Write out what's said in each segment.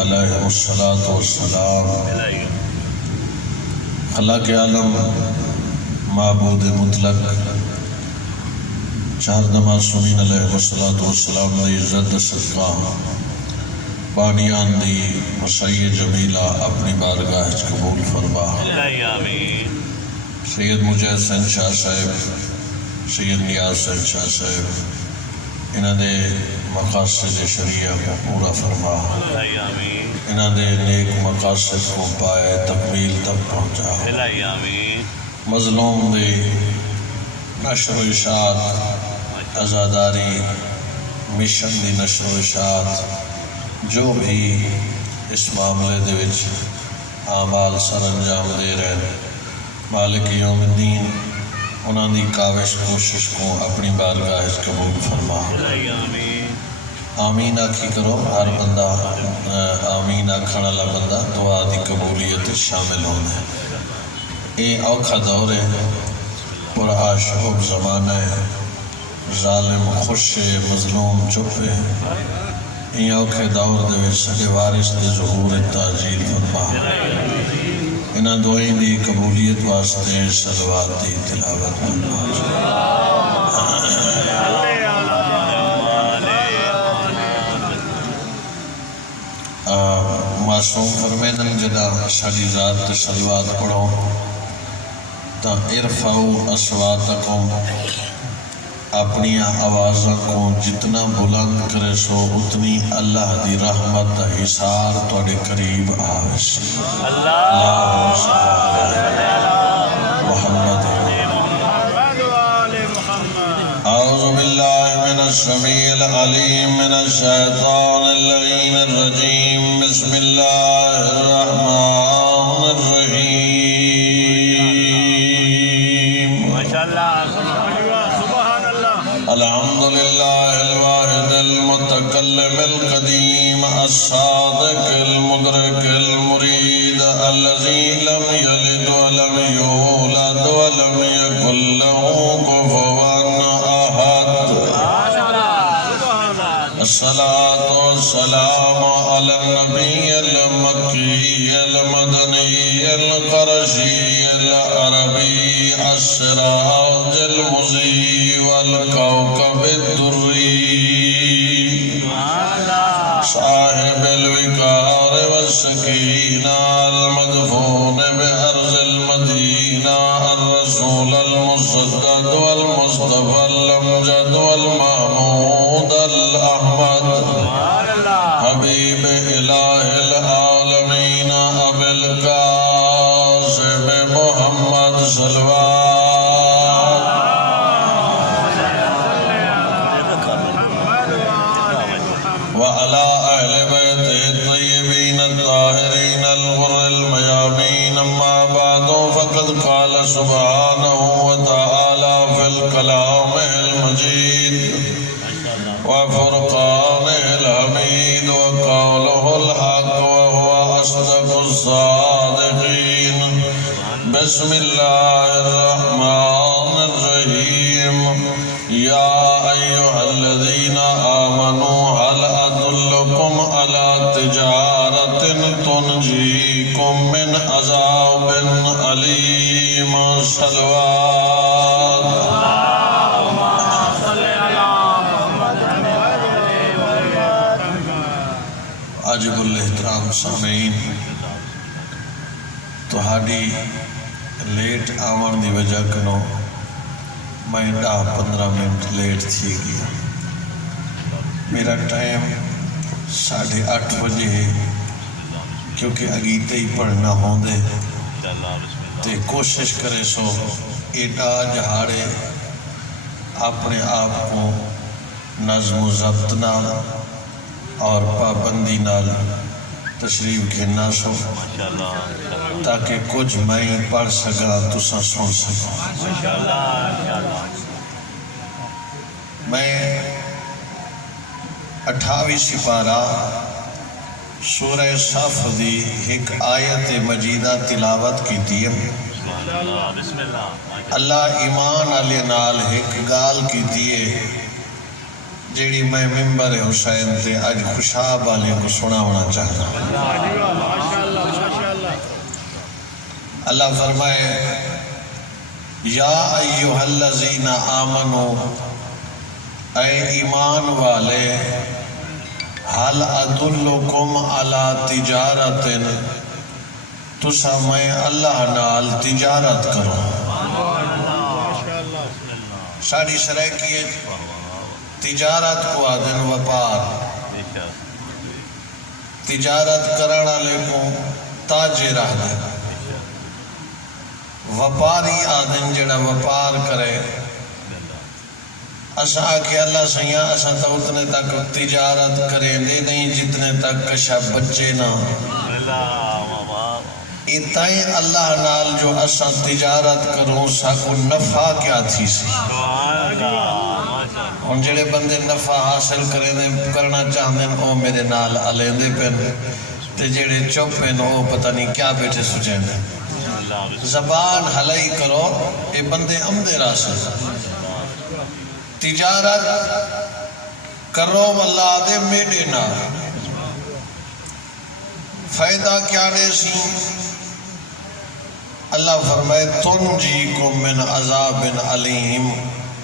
علیہ الصلاۃ والسلام خالق عالم معبود مطلق چار معصومین علیہ الصلاۃ والسلام دی عزت صدقہ بانیان دی مسیح جمیلہ اپنی بارگاہ قبول فرما۔ سید مجاہد حسین شاہ صاحب، سید نیاز حسین شاہ صاحب، انہاں دے مقاصد شریعہ کو پورا فرما، انہاں دے نیک مقاصد کو پائے تکمیل تک پہنچا۔ مظلوم دے نشر و اشاعت، عزاداری، مشن دی نشر و اشاعت، جو بھی اس معاملے دے وچ اعمال سر انجام دے رہے مالک یوم الدین انہاں دی کاوش کوشش کو اپنی بارگاہ قبول فرما۔ آمین آکھی کرو، ہر بندہ آمین آکھن والا بندہ دعا دی قبولیت شامل ہونا ہے۔ یہ اوکھا دور ہے، پرآشوب زمانہ ہے، ظالم خوش ہے، مظلوم چپ ہے۔ یہ اوکھے دور دے وچ سڈے وارث دے ظہور تعجیل فرما۔ انہاں دعائیں دی قبولیت واسطے صلوات دی تلاوت فرما۔ معصوم فرمیدن جدا ساڈی ذات تے صلوات پڑھو تا ارفعوا اصواتکم، اپنی آوازوں کو جتنا بلند کرے سو اتنی اللہ دی رحمت حصار توڑے قریب آوش۔ اللہم صلی علی محمد۔ اعوذ باللہ من السمیع العلیم من الشیطان اللعین الرجیم، بسم اللہ الرحمن الرحیم۔ الحمدللہ الواحد المتکلم القدیم الصادق المدرک المرید الذی لم یلد ولم یولد ولم یکن له کفوا احد۔ الصلاة والسلام علی النبی المکی المدنی القرشی العربی السراج المضیء والکوكب الدری صاحب الوقار والسکینہ المدفون بأرض المدینہ الرسول المصدد والمصطفى الامجد والمحمود الاحمد حبیب الہ العالمین ابی القاسم محمد صلوات وعلى أهل بيته الطيبين الطاهرين الغر الميامين، أما بعد فقد قال سبحانه وتعالى في الكلام المجيد وفرقانه الحميد وقوله الحق وهو أصدق الصادقين، بسم الله الرحمن الرحيم، يا أيها الذين آمنوا هل أدلكم على تجارة تنجيكم من عذاب أليم؟ صلوات۔ عجب الاحترام سامعین، تہاڈی لیٹ آون دی وجہ کنو میں 10-15 منٹ لیٹ تھی گیا۔ میرا ٹائم 8:30 بجے ہے، کیونکہ اگیتے ہی پڑھنا ہوندے تے کوشش کرے سو ایڈا جہاڑے اپنے آپ کو نظم و ضبط نال اور پابندی نال تشریف گھننا سو، تاکہ کچھ میں پڑھ سکا تساں سن سکا۔ میں 28 سپارہ سورہ صف دی ایک آیت مجیدہ تلاوت کی تھی۔ اللہ ایمان علی نال ایک گال کی دیئے جیڑی میں ممبر حسین تے اج خوشاب والے کو سناونا چاہتا ہوں۔ اللہ فرمائے یا ایہا الذین آمنو، اے ایمان والے، حل ادلکم علی تجارت، تسا میں اللہ نال تجارت کرو۔ ساڑی سرائکی تجارت کو آدن وپار، تجارت کرانا لیکن تاجر آدن، وپاری آدن جڑا وپار کرے۔ اسا آکے اللہ سیاں اسا تا اتنے تک تجارت کریں دے نہیں جتنے تک کشا بچے نہ۔ اتائیں اللہ نال جو اسا تجارت کروں ساکو نفع کیا تھی سی۔ ان جڑے بندے نفع حاصل کرنا چاہتے ہیں او میرے نال علیندے پہن، تے جڑے چپ ہیں او پتہ نہیں کیا بیٹھے سوچیں دیں۔ زبان حلائی کرو، اے بندے امدے راسل تجارت کرو واللہ دے میڈے نہ فائدہ کیا دے سی؟ اللہ فرمائے تنجیکم من عذاب علیم،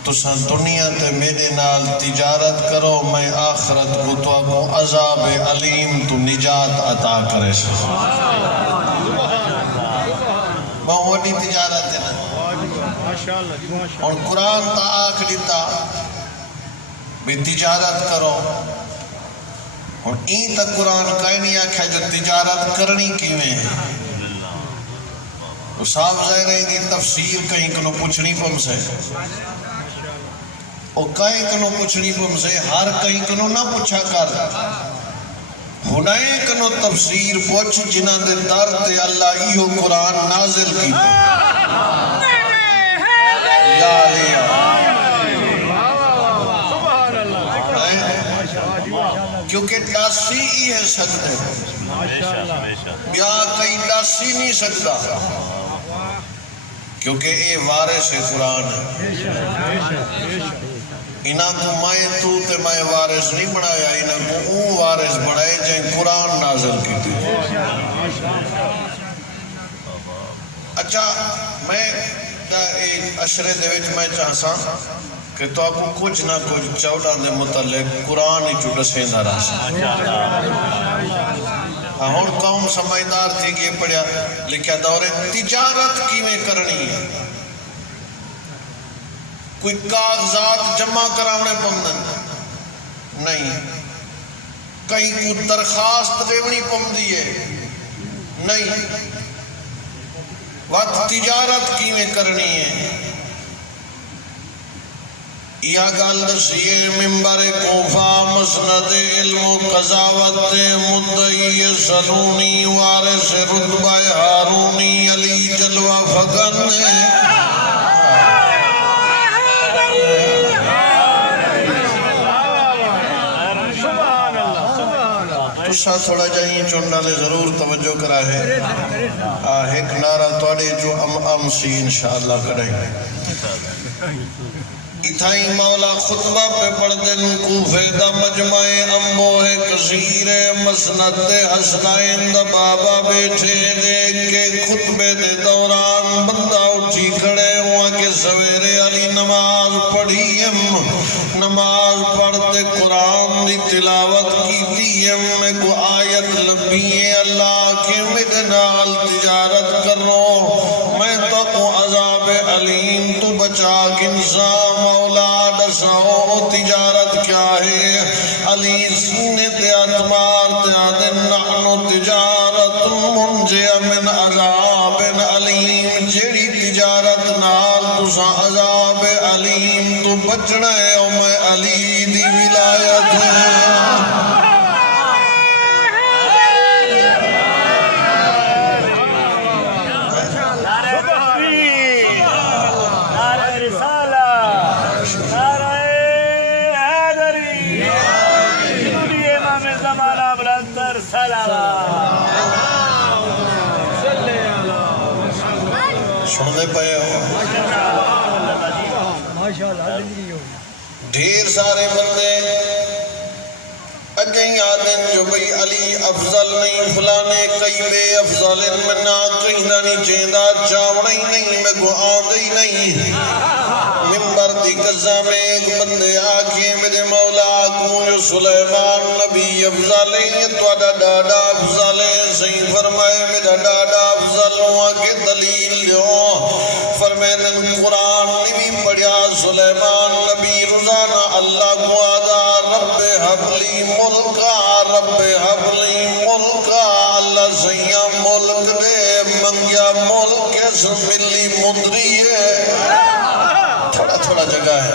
تساں دنیا تے میرے نال تجارت کرو، میں آخرت کو تو کو عذاب علیم تو نجات عطا کرے سے۔ بہت وڈی تجارت ہے نا، اور قرآن تا آکھ دیتا بھی تجارت کرو، اور این تا قرآن کہیں نہیں آکھا جو تجارت کرنی کیویں ہے۔ وہ صاحب ظاہر ہے کہ تفسیر کہیں کنو پوچھنی پم سے، اور کہیں کنو پوچھنی پم سے، ہر کہیں کنو نہ پوچھا کر، ہنائیں کنو تفسیر پوچھ جنہ دے در تے اللہ ایہو قرآن نازل کی یا علیہ کیونکہ ڈاسی ہی ہے سکتے، بیا کئی ڈاسی نہیں سکتا، کیونکہ اے وارث قرآن ہے۔ انہاں کو میں تو تے میں وارث نہیں بڑھایا، انہاں کو اون وارث بڑھائے جائیں قرآن نازل کی تھی۔ اچھا میں ایک اشرے دے وچ میں چاہساں کہ تو آپ کو کچھ نہ کچھ چوڑا دے متعلق قرآن ہی چوڑا سیندہ راسا۔ ہون قوم سمجھدار تھی کہ یہ پڑھیا لکھیا دورے تجارت کی میں کرنی ہے، کوئی کاغذات جمع کراونے پمدن نہیں، کہیں کو درخواست دیونی پم دیئے نہیں، وقت تجارت کی میں کرنی ہے۔ یہ گل دسیے ممبر کوفہ مسند علم و قضاوت مدعی سلونی وارث رتبہ ہارونی علی جلوہ فگن تسا تھوڑا جائیں چونڈا لے ضرور توجہ کرا ہے، ایک نعرہ توڑے جو ام سی انشاءاللہ کریں گے۔ اتھائی مولا خطبہ پہ پڑھ دن کوفے دا مجمع امبو ہے کثیر مسند حسنائن دا بابا بیٹھے دیکھ کے خطبے دے دوران بندہ اٹھی کھڑے ہوا کہ سویرے علی نماز پڑھی نماز پڑھتے قرآن دی تلاوت کی تیم میں کو آیت لبی اللہ کے میرے نال تجارت کرو، میں تو کو عذاب علیم تو بچا کنسان مولا دساؤ تجارت کیا ہے؟ علی سینے تے اتمار تے آدن نحنو تجارت منجے من عذاب علیم، جیڑی تجارت نال تسا عذاب علیم تو بچنا ہے، او میں علی دی ولایت ہے۔ سننے پہے ہو ڈھیر سارے بندے اجیں آدن جو بھئی علی افضل نہیں، فلانے کئی بے افضل میں نہ کہیں نہیں چیندہ، چاوڑی نہیں میں کو آدھی نہیں۔ ممبر دی قضا میں ایک بندے آکھیں میرے مولا کو جو سلیمان نبی افضل ہے تو ڈاڈا افضل ہے، صحیح فرمائے میرا ڈاڈا افضل ہوا کہ دلیل لیو۔ فرمائے قرآن نے بھی پڑھیا سلیمان نبی روزانہ اللہ کو آدھا رب حبلی ملکا، رب حبلی ملکا، اللہ سیاں ملک دے منگیا ملک اس ملی مندری ہے، تھوڑا تھوڑا جگہ ہے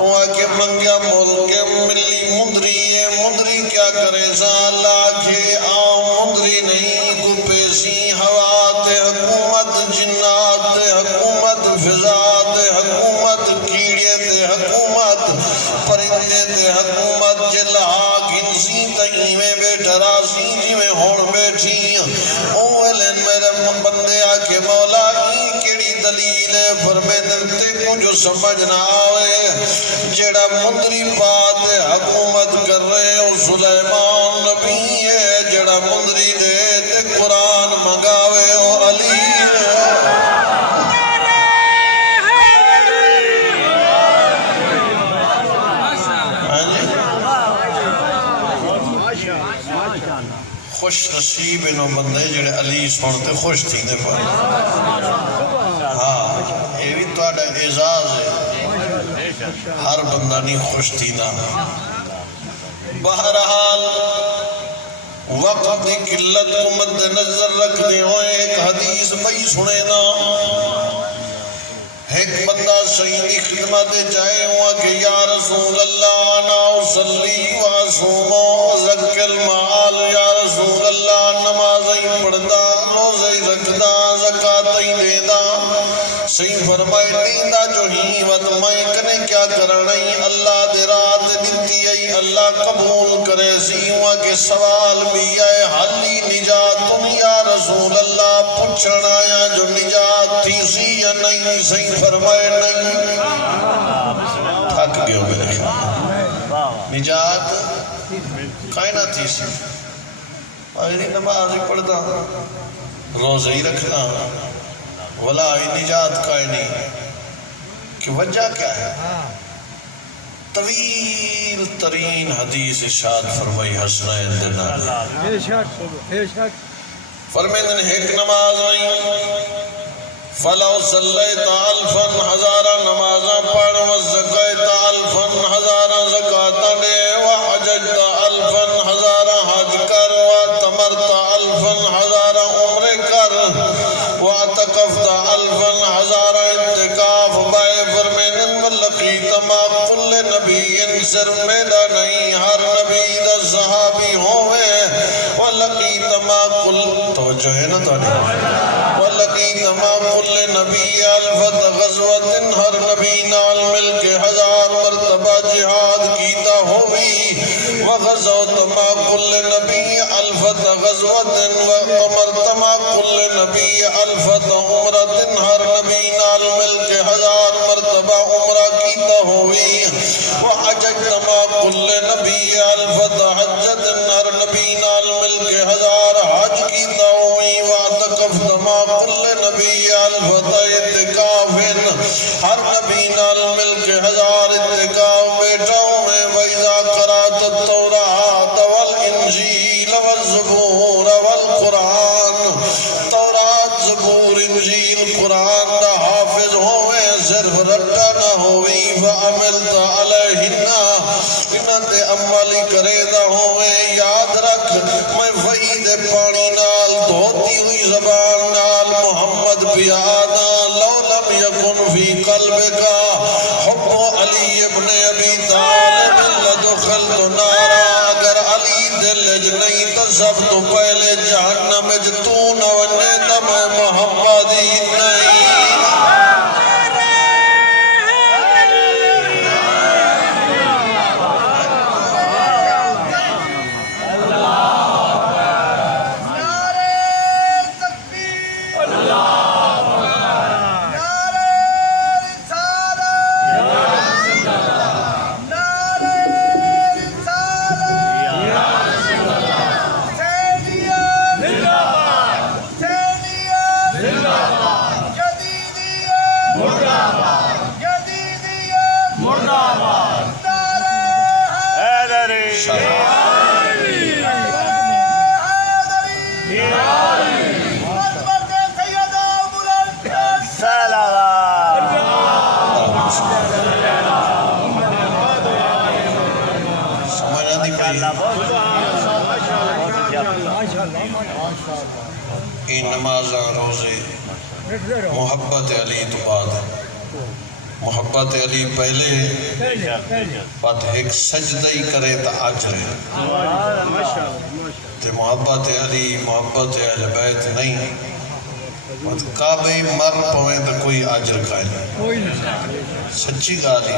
وہاں کے منگیا ملک ملی مندری ہے۔ مندری کیا کرے سا اللہ کے آؤ مندری نہیں کو پیسی ہوا تے حکومت، جنات تے حکومت، فضا تے حکومت، کیڑے تے حکومت، پرندے تے حکومت، جلہا گنسی تئی میں بیٹھا راسی جی میں ہون بیٹھی اولین میرے بندے آکے مولا ای کیڑی دلیل ہے؟ فرمیدن تے کو جو سمجھ نہ آوے جیڑا مندری پات حکومت کر رہے ہو سلیمان نبی ہے، جیڑا مندری دے تے قرآن مگاوے ہو علی ہے۔ خوش نصیب انہوں بندے جڑے علی سنتے خوش تھی دے پر۔ ہاں یہ بھی تو آڈا اعزاز ہے، ہر بندہ نہیں خوش تھی دا۔ بہرحال وقت دی قلت کو مد نظر رکھ دے ہوئے ایک حدیث بھئی سنے نا، ایک بندہ سیدی خدمت جائے ہوا کہ یا رسول اللہ انا اصلی و اصوم و ازکی المال، یا رسول اللہ نمازیں پڑھتا، روزیں رکھتا، زکاتیں دیتا، صحیح فرمائے دیندہ جو ہی وقت میں کنے کیا کرنائی اللہ دے رات دیتی ہے اللہ قبول کرے سی ہوا کہ سوال بھی ہے حلی نجات یا رسول اللہ پوچھنا یا جو نجات تھی سی یا نہیں، صحیح فرمائے نہیں تھک گئے ہو میرے خیال نجات کائنہ تھی سی آئینی نماز ہی پڑھتا روزہ ہی رکھنا ولا نجات کائنی کہ وجہ کیا ہے؟ طویل ترین حدیث ارشاد فرمائی حسنین دینا فرمیدن ایک نماز نہیں فَلَوْ صَلَّيْتَ أَلْفًا ہزارہ نمازہ پڑھ وَزَّكَيْتَ أَلْفًا ہزارہ زکاة دے وَحَجَجْتَ أَلْفًا ہزارہ حج کر وَتَمَرْتَ أَلْفًا ہزارہ عمر کر وَاتَقَفْتَ أَلْفًا ہزارہ اتقاف بائے فرمیدن وَلَقِيتَ مَا كُلِّ نَبِيٍ صرف میرا نہیں ہر نبی دا صحابی ہوئے وَلَقِيتَ مَا كُلِّ توجہ ہے نا وَلَقِيتَ مَا كُلِّ نبی الفت غزوت ہر نبی نال مل کے ہزار مرتبہ جہاد کیتا ہوئی وغزوت ما كل نبی الفت غزوت ومرت ما كل نبی الفت عمرت ہر نبی نال مل کے ہزار مرتبہ عمرہ کیتا ہوئی وحجت ما كل نبی الفت حجت ہر نبی نال مل کے ہزار حج کیتا ہوئی وعتقفت ما كل نبی الفت اتقاف ہر نبی نال مل کے ہزار اتقاف بیٹھا ہوئے وَإِذَا قَرَأْتَ التَّوْرَاةَ وَالْإِنْجِيلَ وَالزُّبُورَ وَالْقُرْآنَ تورات زبور انجیل قرآن دا حافظ ہوئے صرف رٹا نہ ہوئی فَعَمِلْتَ عَلَيْهِنَّ انہاں تے عملی کرے نہ ہوئے یاد رکھ میں وحید پانی نال دھوتی ہوئی زبان نال محمد پیادا لو لم یکن فی قلبک حب علی ابن ابی طالب لدخلت نارا اگر علی دلج نہیں تو سب تو پہلے جہنم جتو نہ ونے تو میں محمدی نہیں یہ نماز روزے محبت علی تو بعد محبت علی پہلے بات ایک سجدہ کرے تا عجر تے محبت علی محبت اہل بیت نہیں بات کعبے مر پویں تا کوئی عجر کھائے سچی گالی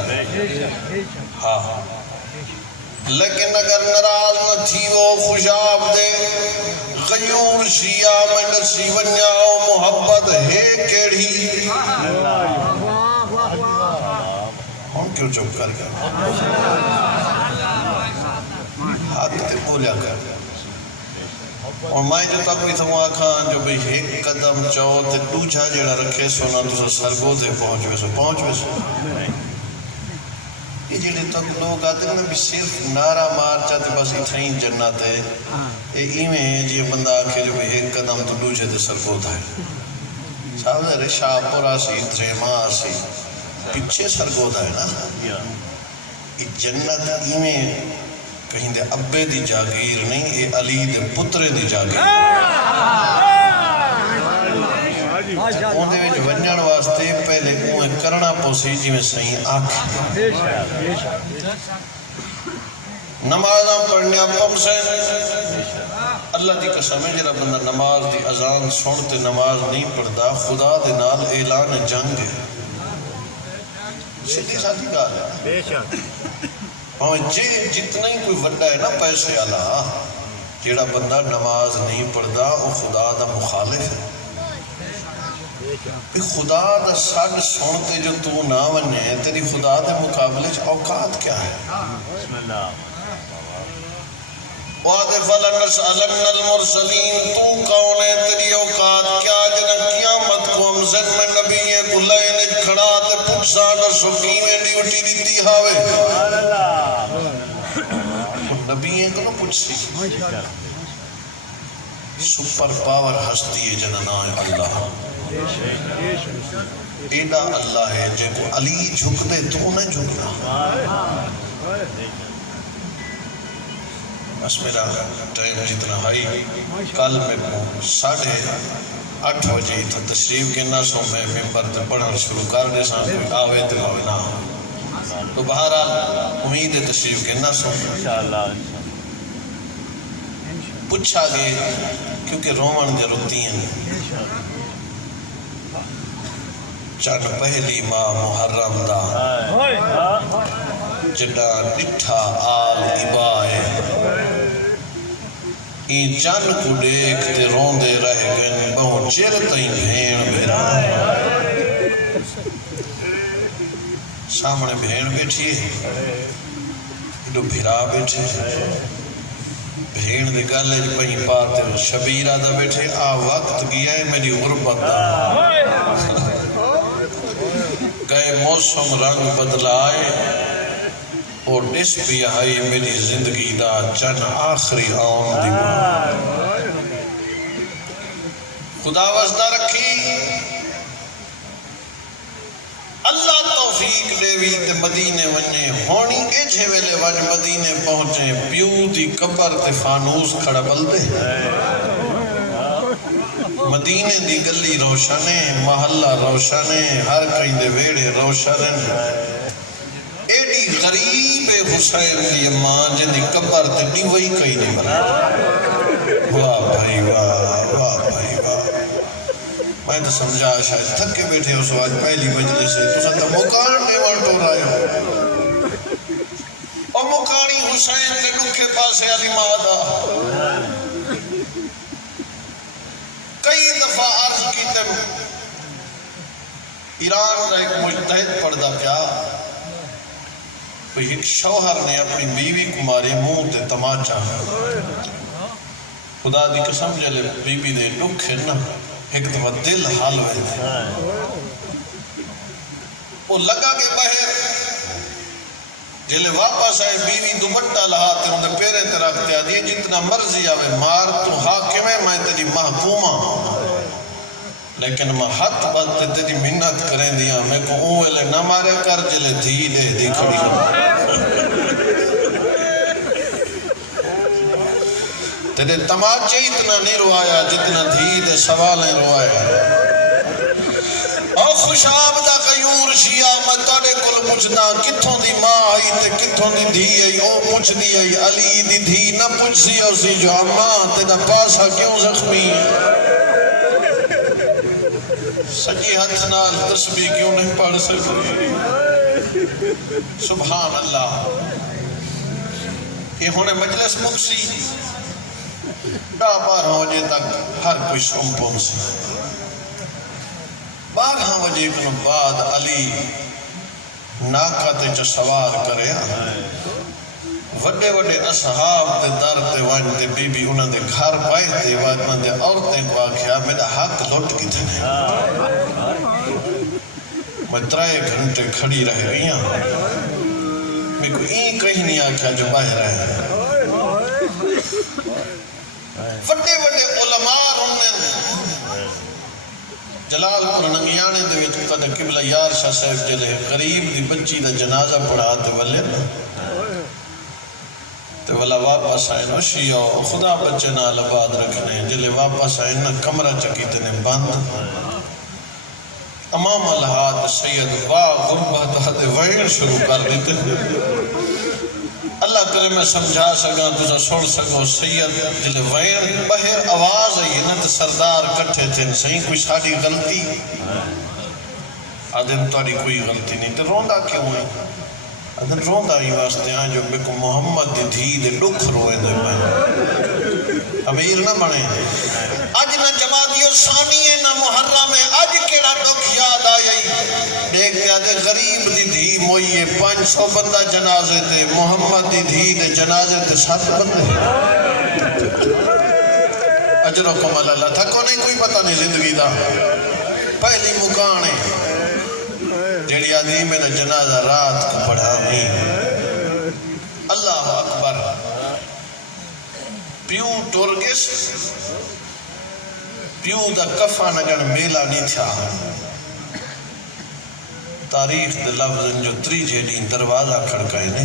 ہاں لیکن اگر نراز نہ تھی وہ خوشاب دے غیور شیعہ میں نسی ونیاؤ محبت ہے کیڑی ہم کیوں چپ کر گئے ہاتھ تے بولیا کر اور میں جو تک بھی تھا آکھاں جو بھی ایک قدم چاہو تے دوچھا جیڑا رکھے سونا تو سرگو تے پہنچ ویسو یہ جیڑے تک لوگ آتے ہیں بھی صرف نعرہ مار چاہتے بس اتھائیں جنت ہے یہ ایمیں جی بندہ آکھے جو بھی ایک قدم تو دوچھے تے سرگو تھا ہے صاحب دے رشاہ پورا سی دریمہ سی پیچھے سرگو تھا ہے نا یہ جنت ایمیں کہیں دے ابے دی جاگیر نہیں یہ علی دے پترے دی جاگیر اوندے وچ ونجن واسطے پہلے اوہ کرنا پوسی جی میں صحیح آنکھ نمازاں پڑھنے اپم سے اللہ دی قسم ہے جرا بندہ نماز دی اذان سنتے نماز نہیں پڑھدا خدا دے نال اعلان جنگ ہے سیدھی ساتھی گال ہے بے شک اور جتنا ہی کوئی وڈا ہے نا پیسے اللہ جیڑا بندہ نماز نہیں پڑھدا وہ خدا دا مخالف ہے خدا دا سڈ سنتے جو تو نہ ونے تیری خدا دے مقابلے اوقات کیا ہے بسم اللہ وَعَدِ فَلَنَسْأَلَنَّ الْمُرْسَلِينَ تو کون ہے تیری اوقات کیا جنہ قیامت کو ہم زن میں نبی کو لائن کھڑا تے پوچھا نہ سکی میں ڈیوٹی دیتی ہاوے نبی کو نہ پوچھی سپر پاور ہستی ہے جنہ نا اللہ ایڈا اللہ ہے جے کو علی جھک دے تو نہ جھکنا بس میرا ٹائم جتنا ہائی کل میں کو 8:30 بجے تا تشریف کے نہ سو میں ممبر تے پڑھنا شروع کر دے ساں کوئی آوے تے نہ تو بہرحال امید ہے تشریف کے نہ سو پوچھا گئے کیونکہ رومن دے رکتی ہیں چند پہلی ماہ محرم دا جڑا ڈٹھا آل عبائے این چند کو دیکھتے روندے رہ گئے بہت چیر تائیں بھین میرا سامنے بھین بیٹھی دو بھیرا بیٹھے بھین دے گالے پہیں پاتے شبیرہ دا بیٹھے وقت گیا ہے میری غربت دا گئے موسم رنگ بدلائے اور ڈس بھی آئی میری زندگی دا چند آخری آن دیوان خدا وزدہ رکھی اللہ توفیق دیوی تے مدینے ونجے ہونی ایجھے ویلے وج مدینے پہنچے پیو دی قبر تے فانوس کھڑا بلدے مدینے دی گلی روشنے محلہ روشنے ہر کہیں دے ویڑے روشن ایڈی غریب حسین دی ماں جن دی قبر تے ڈیوئی کہیں نہیں بنا واہ بھائی واہ بھائی واہ میں تو سمجھا شاید تھک کے بیٹھے ہو سو آج پہلی مجلس سے تو ساتھ مکان میں وانٹو رہے ہو اور مکانی حسین کے ڈکھے پاسے علی مادہ کئی دفعہ عرض کی تم ایران کا ایک مجتہد پڑھدا کیا کوئی ایک شوہر نے اپنی بیوی کو مارے منہ تے تماچا خدا دی قسم جلے بی بی دے ڈکھے نا ایک دفعہ دل حال ہوئے وہ لگا کے باہر جلے واپس آئے بیوی دوپٹہ لہاتے انہیں پیرے تے رکھتے آدھے جتنا مرضی آوے مار تو حاکم ہے میں تیری محکومہ لیکن میں حد بات تیری منت کریں دیا میں کو اوہلے نہ مارے کر جلے دھی دے دی کھڑی تیرے تماچے اتنا نہیں روایا جتنا دھی دے سوالیں روائے او خوشاب دا غیور شیعہ میں توڑے کل پوچھنا کتھوں دی ماں آئی تے کتھوں دی دھی آئی او پوچھ دی آئی علی دی دھی نہ پوچھ سی او سی جو اماں تیرا پاسا کیوں زخمی سجی ہاتھ نال تسبیح کیوں نہیں پڑھ سکتی سبحان اللہ یہ ہونے مجلس مکسی 12 بجے تک ہر کوئی سم پہنچ سے 12 بجے کے بعد علی ناکہ تے جو سوار کرے وڈے وڈے اصحاب دے در تے وائن تے بی بی انہاں دے گھر پائے تے وائن دے عورتیں کو آکھیا میرا حق لوٹ کی تھے میں 3 گھنٹے کھڑی رہ گئی ہوں میں کو این کہیں نہیں آکھیا جو باہر رہے وڈے وڈے علماء انہیں جلال پور ننگیانے دے وچ کدے قبلہ یار شاہ صاحب جلے قریب دی بچی دا جنازہ پڑھا تے ولے تے والا واپس آئے نو شیعہ خدا بچے نال آباد رکھنے جلے واپس آئے نا کمرہ چکی تے نے بند امام الہات سید واہ غربہ دے وائن شروع کر دیتے اللہ کرے میں سمجھا سکا تجھا سن سکو سید جلے وائن بہر آواز آئی نا تے سردار کٹھے تھے صحیح کوئی ساری غلطی آدم توڑی کوئی غلطی نہیں تے روندہ کیوں ہے ادھر روندہ ہی واسطے ہیں جو بکو محمد دی دھی دے لکھ روئے دے میں امیر نہ بنے آج نہ جماعتیوں ثانی ہے نہ محرم ہے آج کیڑا لکھ یاد آئی دیکھ کے آدھے غریب دی دھی موئیے 500 بندہ جنازے تے محمد دی دھی دے جنازے تے 7 بندے اجرکم اللہ تھا کو نہیں کوئی پتہ نہیں زندگی دا پہلی مکانے جیڑی آدھی میرا جنازہ رات کو پڑھا نہیں اللہ اکبر پیو ٹورگس پیو دا کفا نگن میلہ نہیں تھا تاریخ دے لفظ جو 3 جیڑی دروازہ کھڑکائے نے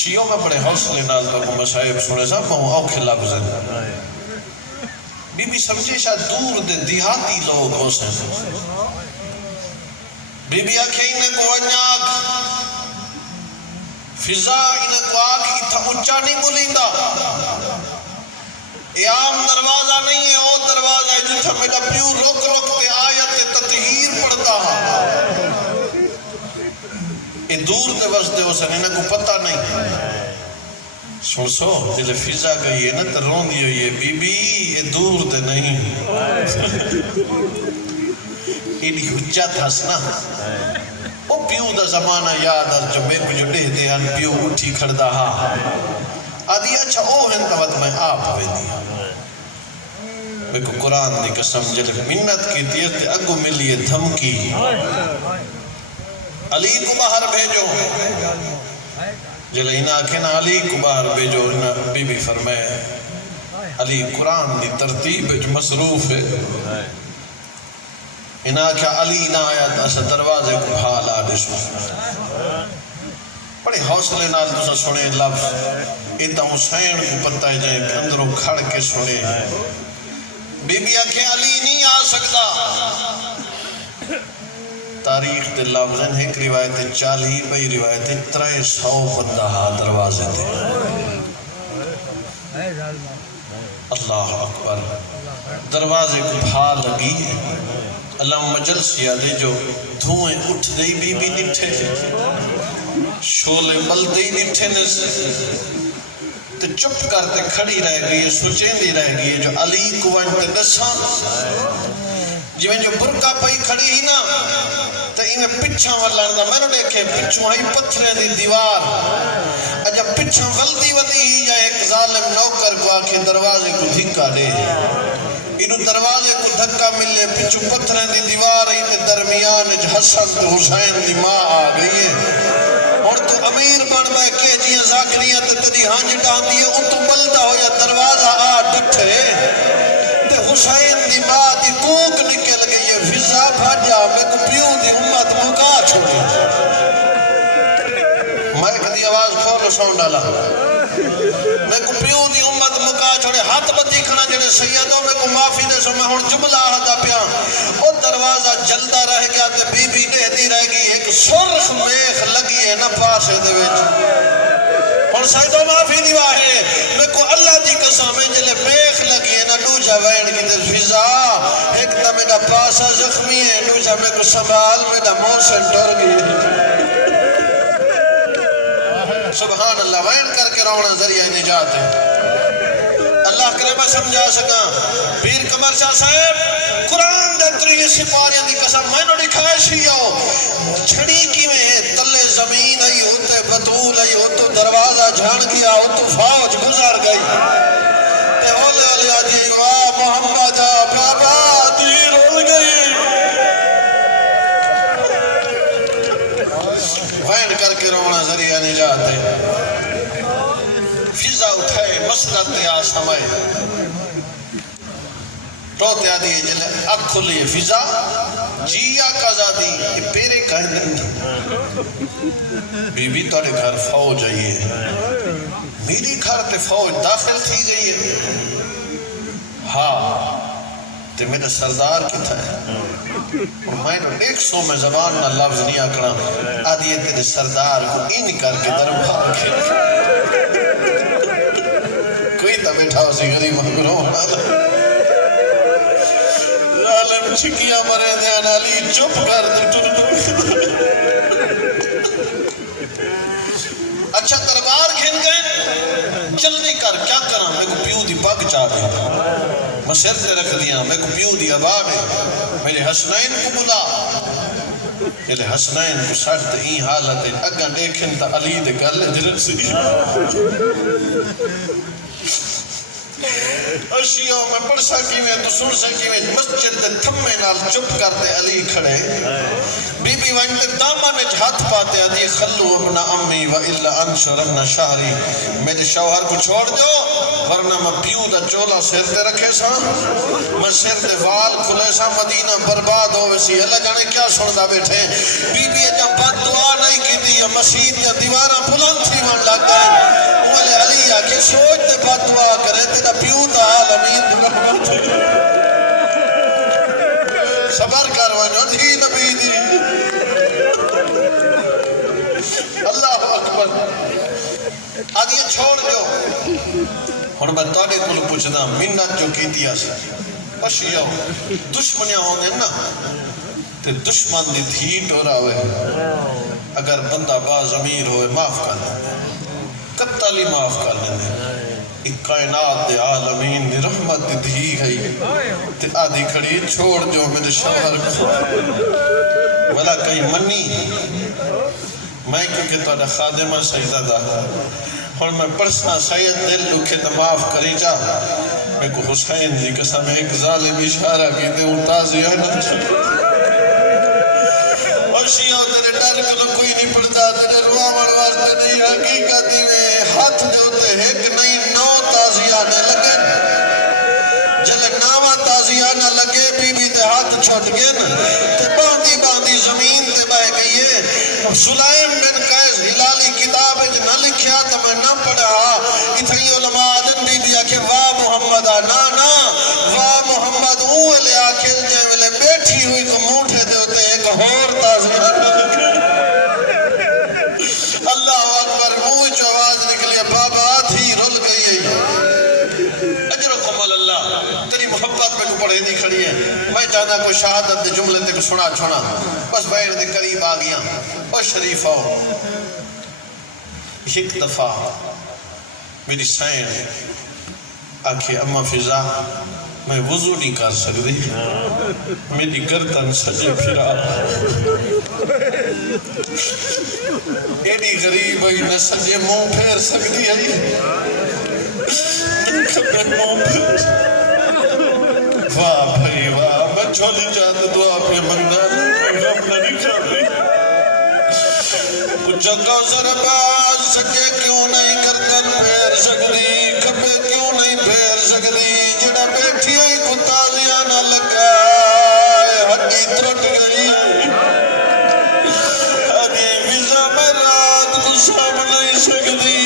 شیعوں میں بڑے حوصلے نال کو مصائب سنے صاحب وہ اوکھے لفظ بی بی سمجھے شاید دور دے دیہاتی لوگ ہو سکتے بی بی آکھے انہیں کو انیاک فضا انہیں کو آکھ اتھا اچھا نہیں بولیندا یہ عام دروازہ نہیں ہے وہ دروازہ ہے جتھا میرا پیو روک روک تے آیت تطہیر پڑھتا یہ دور دے وستے ہو سکتے انہیں کو پتہ نہیں سن سو جلے فضا گئی ہے نا تو رون دی ہوئی ہے بی بی یہ دور دے نہیں ایڈی حجت ہسنا وہ پیو دا زمانہ یاد ہے جو میرے کو جو ڈے دے ہن پیو اٹھی کھڑدا ہاں آدھی اچھا او ہن تو میں آپ ویندی میرے کو قرآن دی قسم جلے منت کی تیت اگو ملیے دھمکی علی کو باہر بھیجو جلے انہاں کہنا علی کو باہر بھیجو انہاں بی بی فرمائے علی قرآن دی ترتیب جو مصروف ہے انہاں کیا علی نہ آیا تھا دروازے کو بھال آدھشو بڑے حوصلے نال تسا سنے لفظ ایتا حسین کو پتہ ہے جائے اندروں کھڑ کے سنے بی بی آکھیں علی نہیں آ سکتا تاریخ دے لفظیں ایک روایت 40 بئی روایت 300 بندہ دروازے تھے اللہ اکبر دروازے کو بھا لگی اللہ مجلسی آدھے جو دھوئیں اٹھ دئی بی بی نٹھے شولے مل دئی نٹھے تے چپ کرتے کھڑی رہ گئی سوچیں دی رہ گئی جو علی کو وانتے نسان جو جو برکہ پئی کھڑی ہی نا تو انہیں پچھاں واللہ میں نے دیکھے پچھوں آئی پتھریں دی دیوار اجا پچھاں ولدی ودی ہی جائے ایک ظالم نوکر کو آکھے دروازے کو دھکا دے انہوں دروازے کو دھکا ملے پچھو پتھریں دی دیوار آئی تے درمیان حسن تو حسین دی ماں آ گئی ہے اور تو امیر بن میں کہ جی زاکریہ تے تیری ہانج ڈان دیئے ان تو بلدہ ہو یا دروازہ آ ڈٹھے تے حسین دی ماں دی کوک نکل گئی ہے فضا بھاجا میں کو پیوں دی امت مکا چھوڑی میں ایک دی آواز کھولو سون ڈالا میں کو پیو دی امت مکا چھوڑے ہاتھ بتی کھنا جڑے سیدوں میں کو معافی دے سو میں ہون جملہ آہدہ پیا او دروازہ جلدہ رہ گیا تے بی بی دے دی رہ گئی ایک سرخ میخ لگی ہے نا پاسے دے ویچ اور سیدوں معافی نہیں واہے میں کو اللہ دی قسم ہے جلے میخ لگی ہے نا نوجہ وین کی تے فضا ایک دا میرا پاسا زخمی ہے نوجہ میں کو سنبھال میرا موسن ٹر گئی سبحان اللہ وین کر کے رونا ذریعہ نجات ہے اللہ کرے میں سمجھا سکا پیر قمر شاہ صاحب قرآن دے تری سپاریاں دی قسم میں نے لکھا شیعو چھڑی کی میں تلے زمین آئی ہوتے بطول آئی ہوتو دروازہ جھان کیا ہوتو فوج گزار گئی تے اولے علیہ جی واہ محمد بابا دیر ہو گئی وین کر کے رونا ذریعہ نجات ہے فضا اٹھائے مسلط یا سمائے روتے آدھی جلے اک کھلی فضا جیا قضا دی یہ پیرے کہندن بی بی توڑے گھر فوج آئیے میری گھر تے فوج داخل تھی گئی ہے ہاں تے میرا سردار کتا ہے اور میں نے 100 میں زبان نہ لفظ نہیں آکڑا آدھی ہے تیرے سردار کو این کر کے دربار کے کوئی تا بیٹھا اسی غریب مگروں ظالم چھکیا مرے دیان علی چپ کر اچھا دربار گھن گئے جلدی کر کیا کرا میں کو پیو دی پاک چاہ دیا میں سر سے رکھ دیا میں کو پیو دی عباب ہے میرے حسنین کو بلا میرے حسنین کو ساتھ این حالت ہے اگا دیکھن تا علی دے گلے جرد سی اشیاء میں پڑھسا کی میں تو سنسا کی میں مسجد دے تھمے نال چپ کرتے علی کھڑے بی بی وانتے داما میں ہاتھ پاتے عدی خلو ابن امی و الا انشرن شہری میرے شوہر کو چھوڑ دو ورنہ میں پیو دا چولا سر دے رکھے سا میں سر دے وال کھلے سا مدینہ برباد ہوئے سی اللہ جانے کیا سندا بیٹھے بی بی جب بات دعا نہیں کی دی مسجد یا دیوارہ بلند تھی وان لگ گئے والے علی آکے سوچ دے بات دعا کرے تیرا پیو دا عالمین رحمت صبر کروانو دھی نبی دی اللہ اکبر آدھی چھوڑ جو اور میں توڑے کل پوچھنا منت جو کیتی آسا پشیاؤ دشمنیاں ہونے نا تے دشمن دی دھیٹ ہو رہا ہوئے اگر بندہ باز امیر ہوئے معاف کر دیں قتلی معاف کر دیں ایک کائنات دے عالمین دی رحمت دی دھی گئی تے آدھی کھڑی چھوڑ جو میرے شوہر کو ولا کہیں منی میں کیونکہ تو خادمہ سجدہ دا اور میں پرسنا سید دل لکھے تو معاف کری جا میں کو حسین جی قسم ایک ظالم اشارہ کی دے تازی ہے نا اور شیعہ تیرے ڈر کو کوئی نہیں پڑتا تیرے روا وڑوارتے نہیں حقیقتی میں ہاتھ دیوتے ایک نہیں 9 تازی آنے لگے جلے 9 تازی آنے لگے بی بی دے ہاتھ چھوٹ گئے تے باندھی زمین تے بہ گئی ہے سلائم بن قیس ہلالی کتاب نہ لکھیا تو میں نہ پڑھا اتھائی علماء آدن بی بی آکھے واہ محمد نا واہ محمد لے آکھے جے ملے بیٹھی ہوئی کو موٹھے دیوتے ایک ہور تازی اللہ اکبر منہ جو آواز نکلی بابا تھی رل گئی ہے اجرکم اللہ تیری محبت میں کو پڑھے دی کھڑی ہے میں جانا کوئی شہادت دے جملے تے کو سنا چھوڑا بس بیر دے قریب آگیا اور شریف آؤ ایک دفعہ میری سائن آکھے اما فضا میں وضو نہیں کر سکتی میری گردن سجے پھرا ایڈی غریب ہوئی نہ سجے منہ پھیر سکتی ہے واہ بھائی واہ میں چھوڑی جاتے دعا پہ منگنا غم نہ نکھا رہی کچھ کوثر باز سکے کیوں نہیں گردن پھیر سکتی کبے کیوں نہیں پھیر سکتی جڑا بیٹھی ہوئی کو تازیہ نہ لگا ہڈی ترٹ گئی ہڈی وزا میں رات کو سام نہیں سکتی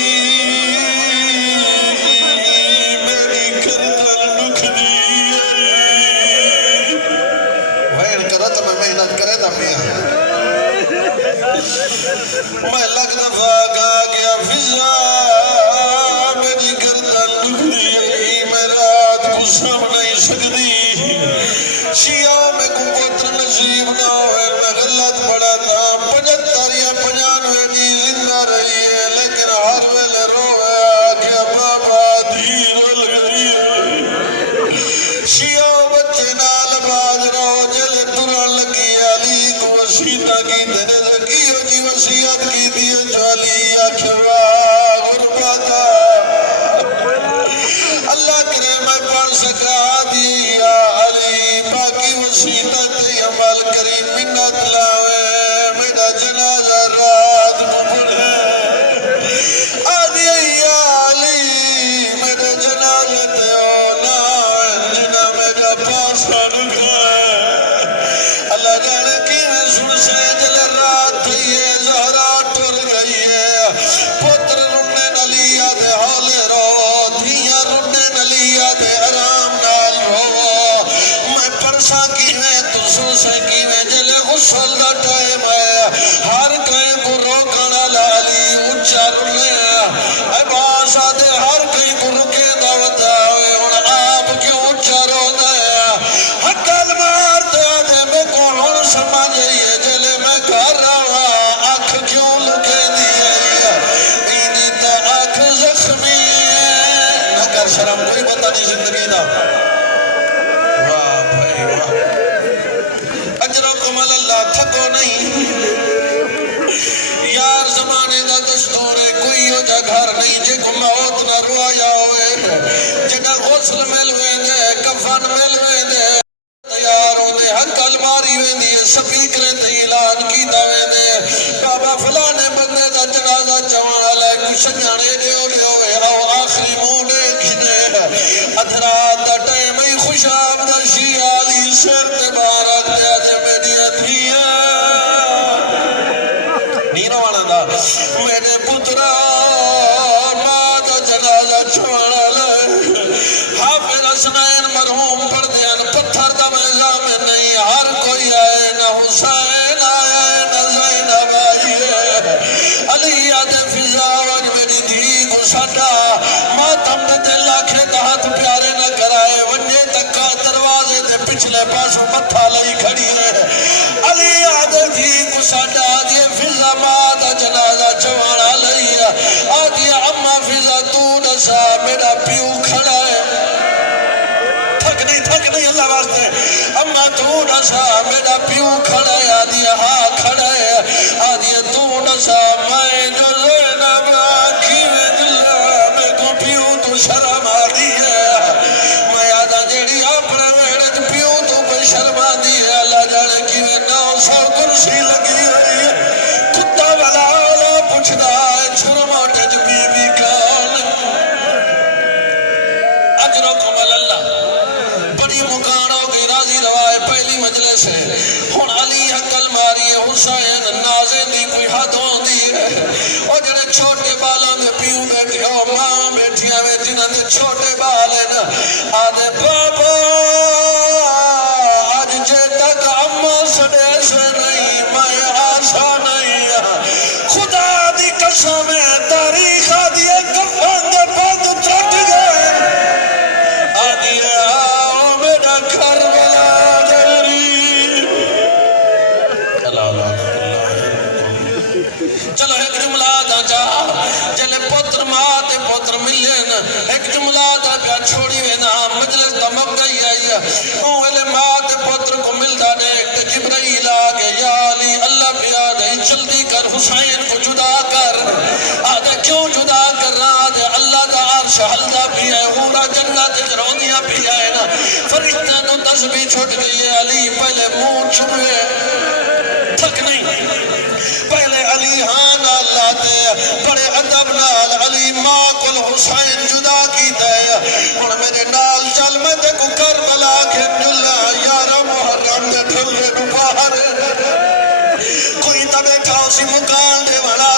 میں لگ دفعہ کہا گیا فضا میری گردن دکھدی میں رات کو سم نہیں سکتی شیعہ میں کو پتر نصیب نہ ہوئے میں غلط پڑا تھا 75 یا 95 دی زندہ رہی ہے لیکن ہر ویلے رویا کہ بابا دیر ول گئی شیعہ بچے نال باز رو جلے تران لگی علی کو وسیطہ کی دینے لگیو جی وسیعت کی دیئے جو علی آکھوا غرباتا اللہ کرے میں پڑھ سکا دیا علی باقی وسیطہ تے عمل کری منت لاوے میرا جنازہ رات کو پڑھے آدھی علی میرے جنازہ تے اونا جنہ میرا پاسا رکھا اللہ جانے کی میں سن سے جل رات تھی ہے زہرا ٹر گئی ہے پتر رنے نلیا دے ہولے رو دھیاں رنے نلیا دے آرام نال رو میں پرسا کی میں تو سن سے کی میں جل غسل دا ٹائم ہے ہر کہیں کو روکنا لالی اچھا رنے اے باسا دے ہر کہیں کو رکے دعوت آئے اور آپ کیوں اچھا رو دے حقل مار دے دے میں کو ہن سمجھئیے جلے میں کر رہا آنکھ کیوں لکے دیئے اینی تا آنکھ زخمی ہے نہ کر شرم کوئی بتا نہیں زندگی دا واہ بھائی واہ اجرکم اللہ تھکو نہیں یار زمانے دا دستور ہے کوئی ہو جا گھر نہیں جے کو موت نہ روایا ہوئے جگہ غسل مل ویندے کفن مل ویندے تیار ہوندے حق الماری ویندی ہے سپیکریں تے اعلان کی ویندے بابا فلانے بندے دا جنازہ چوانا لائے کچھ جانے دے ہوئے او آخری موڈے کھنے ادھرات دا ٹائم ہی خوشاب دا شیعہ علی سر تے بارک دیا دے میری اتھیاں نینا وانا دا میرے پترہ ماں دا جنازہ چوانا لائے حافظ حسنین مرحوم پڑھ دیان پتھر دا میزام نہیں ہر کوئی آئے نہ حسین آئے نہ زینب آئیے علی یاد فضا وج میری دھی کو ساٹا ماتم دے دل آکھے دہت پیارے نہ کرائے ونجے تکا دروازے دے پچھلے پاسوں متھا لئی کھڑی ہے علی یاد دھی کو ساٹا آدھے فضا ماں دا جنازہ چوانا لئی آدھے اممہ فضا تو نسا میرا پیو کھڑا ہے تھک نہیں اللہ واسطے اممہ تو نسا میرا پیو کھڑا ہے آدھے ہاں کھڑا ہے آدھے تو نسا میں جو زینب آنکھی میں دلہ میں کو پیو تو شرم آدھی ہے میں آدھا جیڑی اپنے میرے پیو تو پر شرم آدھی ہے اللہ جانے کی میں 900 کرسی لگی ہوئی ہے کتا والا پوچھدا ہے چھرماٹے جو بی بی کون اجرکم اللہ بڑی مکان ہو گئی راضی روائے پہلی مجلس ہے ہون علی حقل ماری حسین نازن دی کوئی حد ہون دی ہے اور جنہیں چھوٹے بالا میں پیوں بیٹھی ہو ماں بیٹھی ہیں جنہیں دے چھوٹے بالے نا آدھے بابا آج جے تک اممہ سڑے سے نہیں میں آشا نہیں خدا دی قسم تاریخ آدھی کفن دے بند ٹوٹ گئے آدھی آؤ میرا کربلا دری اللہ چلو ایک جملہ دا جا چلے پتر ماں تے پتر ملین ایک جملہ دا پیا چھوڑی وینا مجلس دا مبگئی آئی اوہلے ماں تے پتر کو ملتا دیکھ جبرائیل آگے یا علی اللہ پیا دے جلدی کر حسین کو جدا کر آدھے کیوں جدا کر رہا آدھے اللہ دا عرش حلدہ بھی ہے ہورا جنت جرودیاں بھی ہے نا فرشتہ نو تسبیح چھوٹ گئی ہے علی پہلے منہ چھوڑے تھک نہیں پہلے علی ہاں نال لاتے بڑے ادب نال علی ماں کل حسین جدا کی دے اور میرے نال چل میں دیکھو کربلا کے جلہ یارہ محرم دے ٹھلے نو باہر کوئی تا بیٹھا اسی مکان دے والا